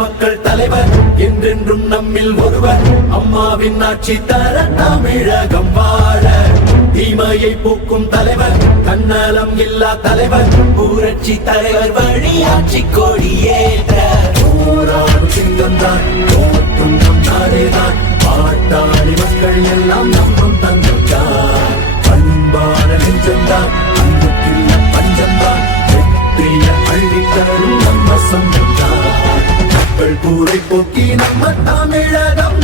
மக்கள் தலைவர் என்றென்றும் நம்மில் ஒருவர் அம்மாவின் ஆட்சி தர தமிழகம் வாழ தீமையை போக்கும் தலைவர் தன்னலம் இல்லா தலைவர் புரட்சி தலைவர் வழி ஆட்சி கொடியேற்ற போராடும் சிங்கம்தான் போற்றும் நம் நாடேதான் பாட்டாளி மக்கள் எல்லாம் நம்பும் தந்தான் பண்பான நெஞ்சம்தான் அன்புக்கில்ல பஞ்சம்தான் வெற்றிய அள்ளித்தரும் நம்ம சொந்தம்தான் கூரை போக்கி நம்ம தமிழகம்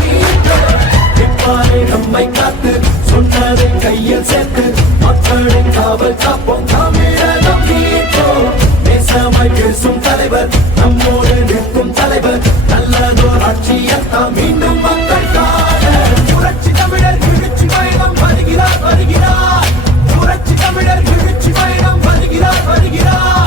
இப்பாறை நம்மை காத்து சொன்னதை கையில் சேர்த்து மக்களின் காவல் காப்போம் தமிழகம் தேசமாய் பேசும் தலைவர் நம்மோடு நிற்கும் தலைவர் நல்லதோர் ஆட்சியத்தான் மீண்டும் மக்கள் காண புரட்சி தமிழர் எழுச்சி பயணம் வருகிறார் வருகிறார் புரட்சி தமிழர் எழுச்சி பயணம் வருகிறார் வருகிறார்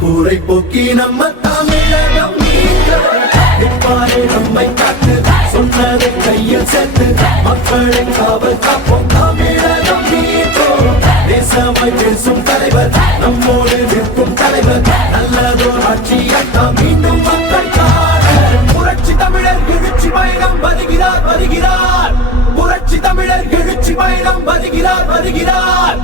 கூரை போக்கி நம்ம தமிழகம் இப்பாறை நம்மை காத்து சொன்னதை கையில் சேர்த்து மக்களின் காவல் காப்போம் தமிழகம் தேசமாய் பேசும் தலைவர் நம்மோடு நிற்கும் தலைவர் நல்லதோர் ஆட்சியத்தான் மீண்டும் மக்கள் காண புரட்சி தமிழர் எழுச்சி பயணம் வருகிறார் வருகிறார் புரட்சி தமிழர் எழுச்சி பயணம் வருகிறார் வருகிறார்